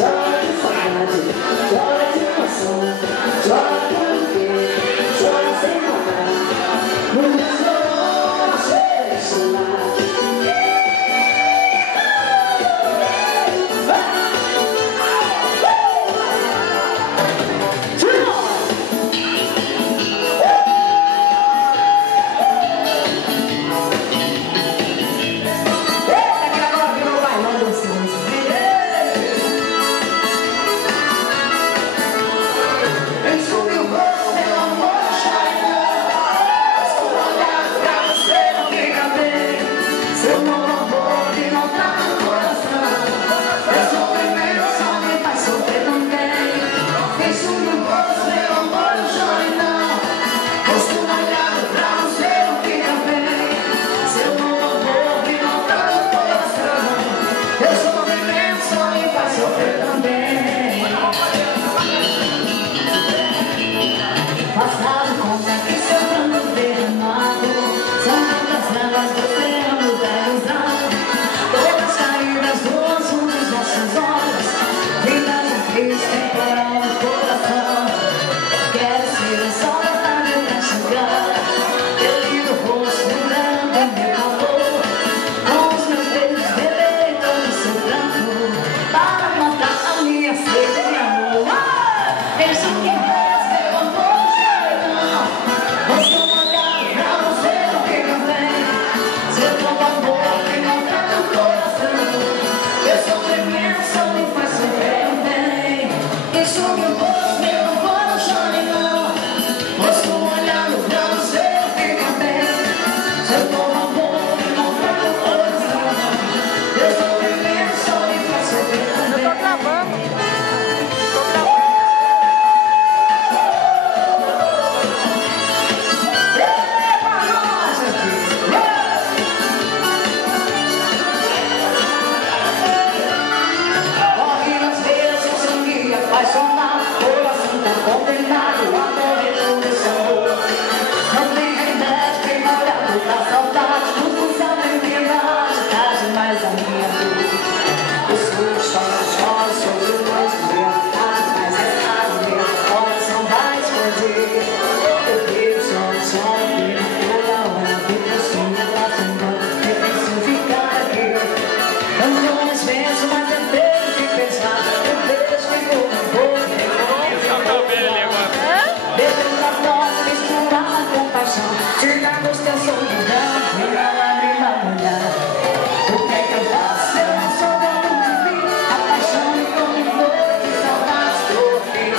chora de saudade, chora de emoção, chora porque chora sem parar. Nunca chorou, chega de chorar. Passado conta que seu pranto derramado são tantas lágrimas do oceano da ilusão. Todas caídas do azul dos nossos olhos, vidas de crise temporal no coração. Quero ser o sol da tarde pra chegar, teu lindo rosto lembrando meu calor. Com os meus beijos beberei todo o seu pranto, para matar a minha sede de amor. Deixa que apaixonado, coração tá condenado a morrer por esse amor. Não tem remédio, tem molhado da saudade, nos usando em piedade, tá demais a minha dor. Escute, chora, sou de dois meus, tá demais é raro, meu coração vai explodir. Eu vivo só, toda hora, vivo assim, tá afundando, eu preciso ficar aqui. Canções penso, mas eu tenho que pensar, eu vejo que vou. Tira os teus solidão, vira lágrima molhada. O que é que eu faço? Eu não sou dono de mim. Apaixone como um fogo de saudades por fim.